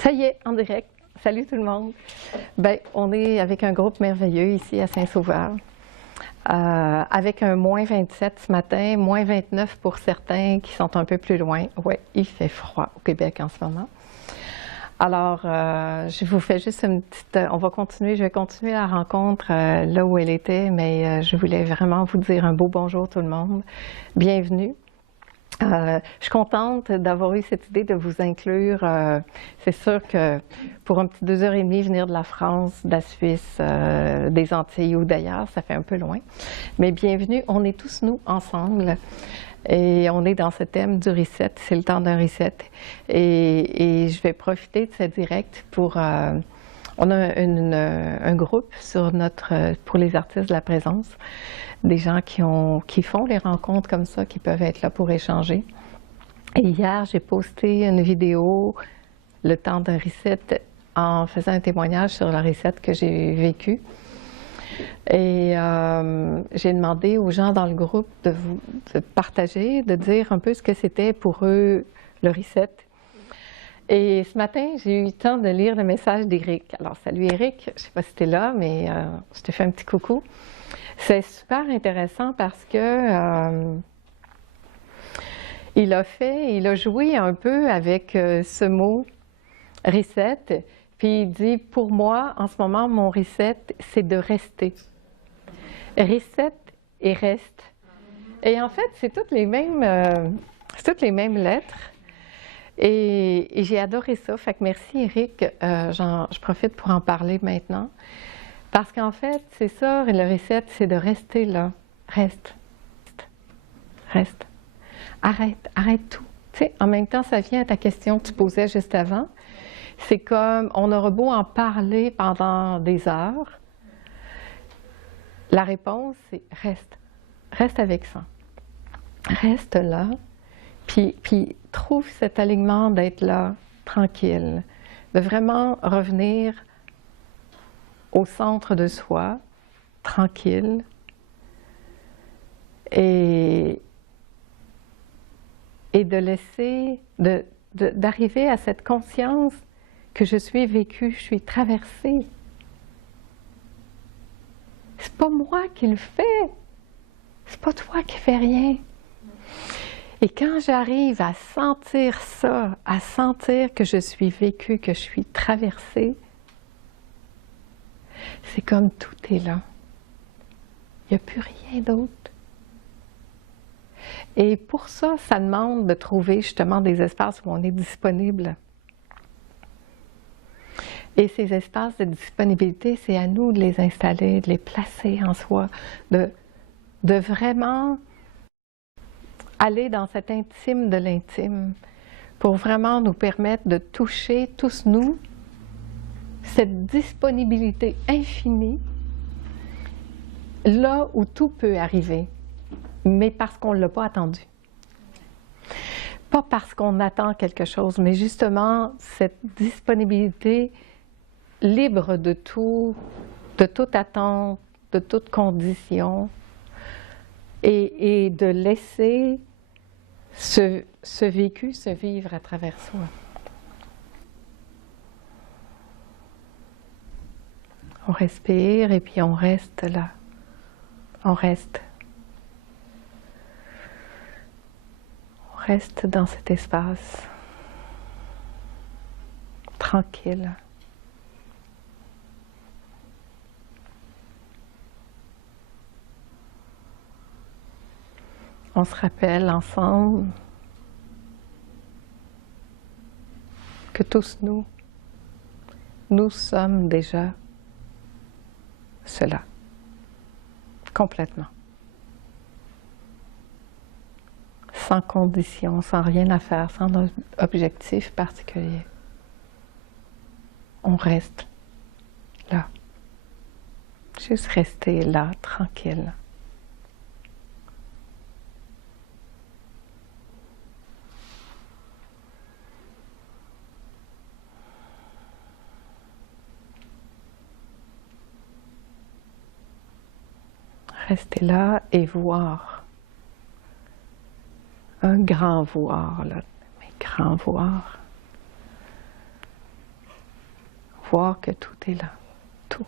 Ça y est, en direct. Salut tout le monde. Ben, on est avec un groupe merveilleux ici à Saint-Sauveur, avec un moins 27 ce matin, moins 29 pour certains qui sont un peu plus loin. Oui, il fait froid au Québec en ce moment. Alors, je vous fais juste une petite... je vais continuer la rencontre là où elle était, mais je voulais vraiment vous dire un beau bonjour tout le monde. Bienvenue. Je suis contente d'avoir eu cette idée de vous inclure. C'est sûr que pour un petit 2h30, venir de la France, de la Suisse, des Antilles ou d'ailleurs, ça fait un peu loin. Mais bienvenue, on est tous nous ensemble et on est dans ce thème du reset, c'est le temps d'un reset. Et je vais profiter de ce direct pour... on a un groupe sur pour les artistes de la présence, des gens qui font les rencontres comme ça, qui peuvent être là pour échanger. Et hier, j'ai posté une vidéo, le temps d'un reset, en faisant un témoignage sur le reset que j'ai vécu. Et j'ai demandé aux gens dans le groupe de partager, de dire un peu ce que c'était pour eux le reset. Et ce matin, j'ai eu le temps de lire le message d'Éric. Alors, salut Éric, je ne sais pas si tu es là, mais je te fais un petit coucou. C'est super intéressant parce que il a joué un peu avec ce mot reset, puis il dit, pour moi, en ce moment, mon reset, c'est de rester. Reset et reste. Et en fait, c'est toutes les mêmes lettres. Et j'ai adoré ça. Fait que merci Éric. Je profite pour en parler maintenant. Parce qu'en fait, c'est ça, le reset, c'est de rester là. Reste. Reste. Arrête tout. Tu sais, en même temps, ça vient à ta question que tu posais juste avant. C'est comme, on aura beau en parler pendant des heures. La réponse, c'est reste. Reste avec ça. Reste là. Puis trouve cet alignement d'être là, tranquille. De vraiment revenir au centre de soi, tranquille, et de laisser, d'arriver à cette conscience que je suis vécue, je suis traversée. C'est pas moi qui le fais, c'est pas toi qui fais rien. Et quand j'arrive à sentir ça, à sentir que je suis vécue, que je suis traversée, c'est comme tout est là. Il n'y a plus rien d'autre. Et pour ça, ça demande de trouver justement des espaces où on est disponible. Et ces espaces de disponibilité, c'est à nous de les installer, de les placer en soi, de vraiment aller dans cet intime de l'intime pour vraiment nous permettre de toucher tous nous cette disponibilité infinie, là où tout peut arriver, mais parce qu'on ne l'a pas attendu. Pas parce qu'on attend quelque chose, mais justement cette disponibilité libre de toute attente, de toute condition, et de laisser ce vécu se vivre à travers soi. On respire et puis on reste là. On reste. On reste dans cet espace tranquille. On se rappelle ensemble que tous nous sommes déjà cela, complètement, sans condition, sans rien à faire, sans objectif particulier. On reste là, juste rester là, tranquille. Rester là et voir. Un grand voir, là, mais grand voir. voir que tout est là, tout.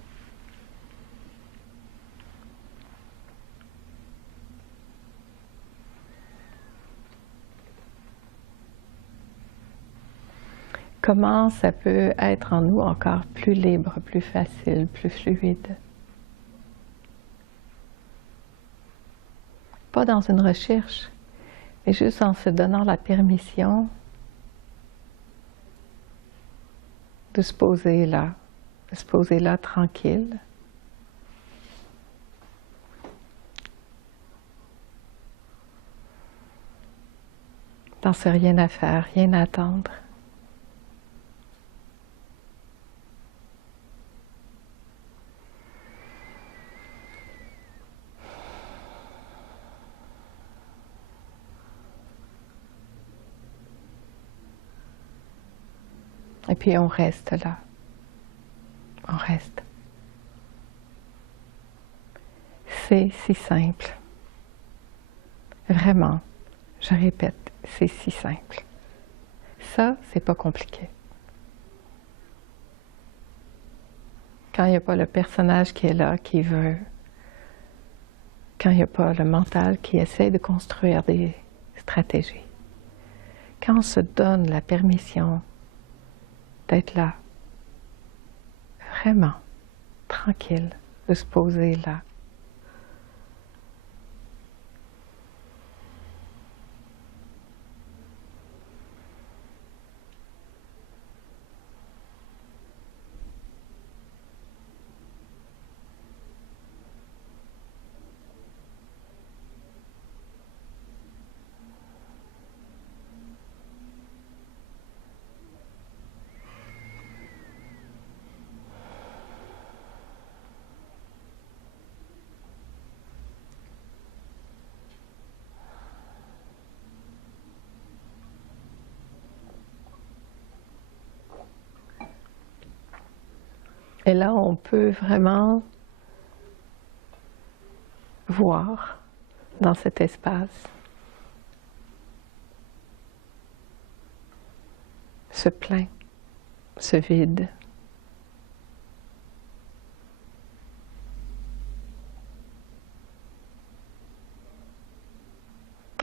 Comment ça peut être en nous encore plus libre, plus facile, plus fluide? Pas dans une recherche, mais juste en se donnant la permission de se poser là tranquille. Dans ce rien à faire, rien à attendre. Et puis on reste là. On reste. C'est si simple. Vraiment, je répète, c'est si simple. Ça, c'est pas compliqué. Quand il n'y a pas le personnage qui est là, qui veut, quand il n'y a pas le mental qui essaie de construire des stratégies, quand on se donne la permission d'être là, vraiment tranquille, de se poser là. Et là, on peut vraiment voir dans cet espace ce plein, ce vide.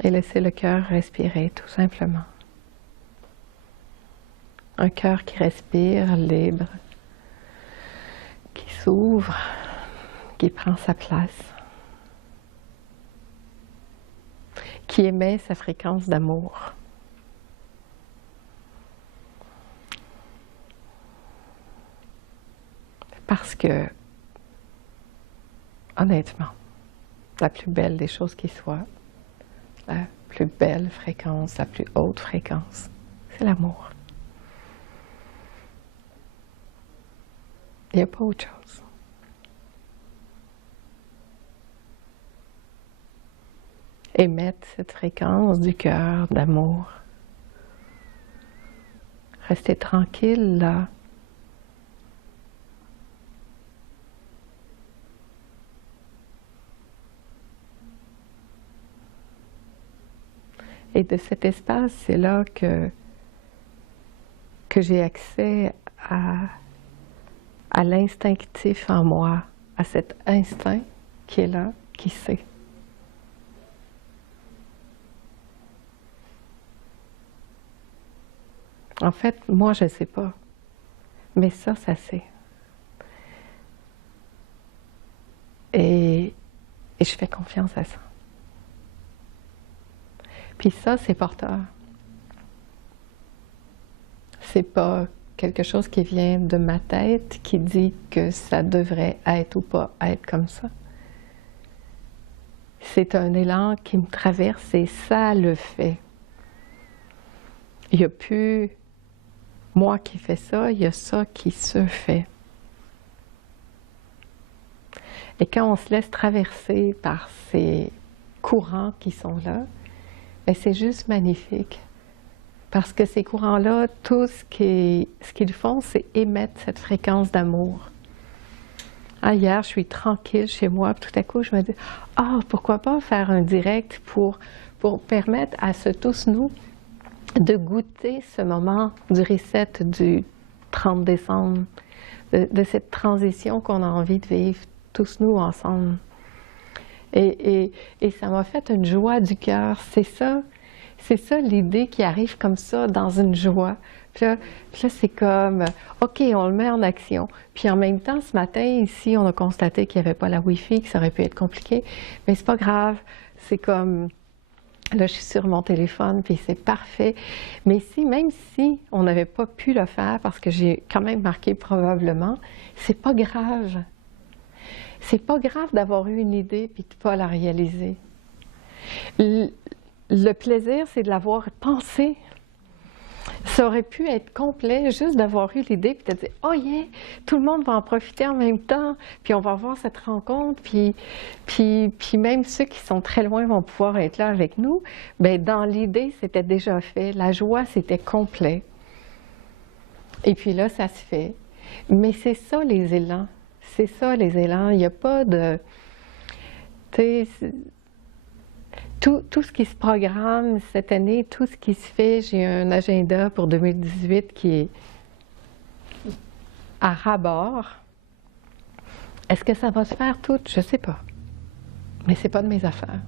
Et laisser le cœur respirer, tout simplement. Un cœur qui respire, libre, qui s'ouvre, qui prend sa place, qui émet sa fréquence d'amour. Parce que, honnêtement, la plus belle des choses qui soient, la plus belle fréquence, la plus haute fréquence, c'est l'amour. Il n'y a pas autre chose. Émettre cette fréquence du cœur d'amour. Rester tranquille là. Et de cet espace, c'est là que j'ai accès à l'instinctif en moi, à cet instinct qui est là, qui sait. En fait, moi, je ne sais pas, mais ça sait. Et je fais confiance à ça. Puis ça, c'est porteur. C'est pas quelque chose qui vient de ma tête qui dit que ça devrait être ou pas être comme ça. C'est un élan qui me traverse et ça le fait. Il n'y a plus moi qui fais ça, il y a ça qui se fait. Et quand on se laisse traverser par ces courants qui sont là, ben c'est juste magnifique. Parce que ces courants-là, tout ce qu'ils font, c'est émettre cette fréquence d'amour. Ah, hier, je suis tranquille chez moi, puis tout à coup, je me dis, pourquoi pas faire un direct pour permettre à tous nous de goûter ce moment du reset du 30 décembre, de cette transition qu'on a envie de vivre, tous nous ensemble. Et ça m'a fait une joie du cœur. C'est ça l'idée qui arrive comme ça, dans une joie. Puis là c'est comme, OK, on le met en action. Puis en même temps, ce matin, ici, on a constaté qu'il n'y avait pas la Wi-Fi, que ça aurait pu être compliqué. Mais c'est pas grave. C'est comme, là, je suis sur mon téléphone, puis c'est parfait. Mais même si on n'avait pas pu le faire, parce que j'ai quand même marqué probablement, c'est pas grave. C'est pas grave d'avoir eu une idée puis de ne pas la réaliser. Le plaisir, c'est de l'avoir pensé. Ça aurait pu être complet juste d'avoir eu l'idée puis de dire « Oh yeah, tout le monde va en profiter en même temps, puis on va avoir cette rencontre, puis même ceux qui sont très loin vont pouvoir être là avec nous. » Bien, dans l'idée, c'était déjà fait. La joie, c'était complet. Et puis là, ça se fait. Mais c'est ça les élans. C'est ça les élans. Il n'y a pas de... Tu sais, tout ce qui se programme cette année, tout ce qui se fait, j'ai un agenda pour 2018 qui est à ras-bord. Est-ce que ça va se faire tout? Je ne sais pas. Mais ce n'est pas de mes affaires.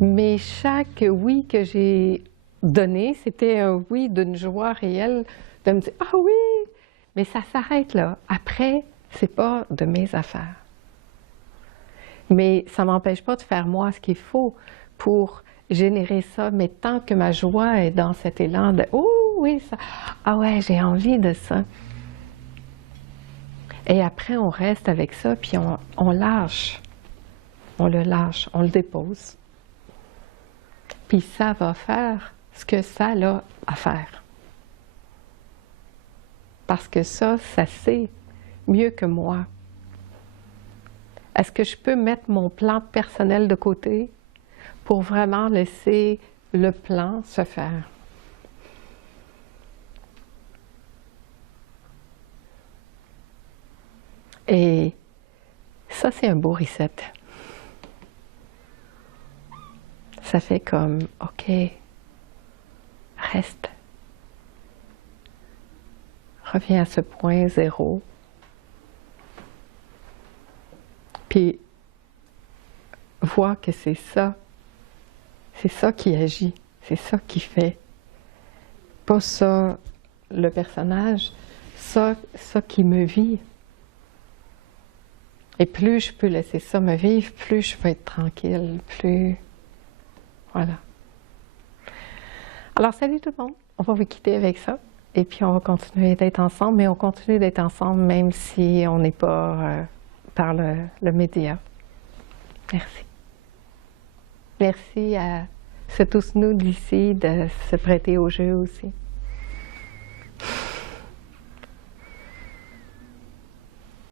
Mais chaque oui que j'ai donné, c'était un oui d'une joie réelle, de me dire « Ah oui! » Mais ça s'arrête là. Après, ce n'est pas de mes affaires. Mais ça ne m'empêche pas de faire moi ce qu'il faut pour générer ça. Mais tant que ma joie est dans cet élan de « Oh oui, ça, ah ouais, j'ai envie de ça ». Et après, on reste avec ça, puis on lâche. On le lâche, on le dépose. Puis ça va faire ce que ça a à faire. Parce que ça sait mieux que moi. Est-ce que je peux mettre mon plan personnel de côté pour vraiment laisser le plan se faire? Et ça, c'est un beau reset. Ça fait comme, OK, reste. Reviens à ce point zéro. Puis, vois que c'est ça qui agit, c'est ça qui fait. Pas ça, le personnage, ça qui me vit. Et plus je peux laisser ça me vivre, plus je peux être tranquille, plus... Voilà. Alors, salut tout le monde! On va vous quitter avec ça. Et puis, on va continuer d'être ensemble, mais on continue d'être ensemble même si on n'est pas par le média. Merci. Merci à tous nous d'ici de se prêter au jeu aussi.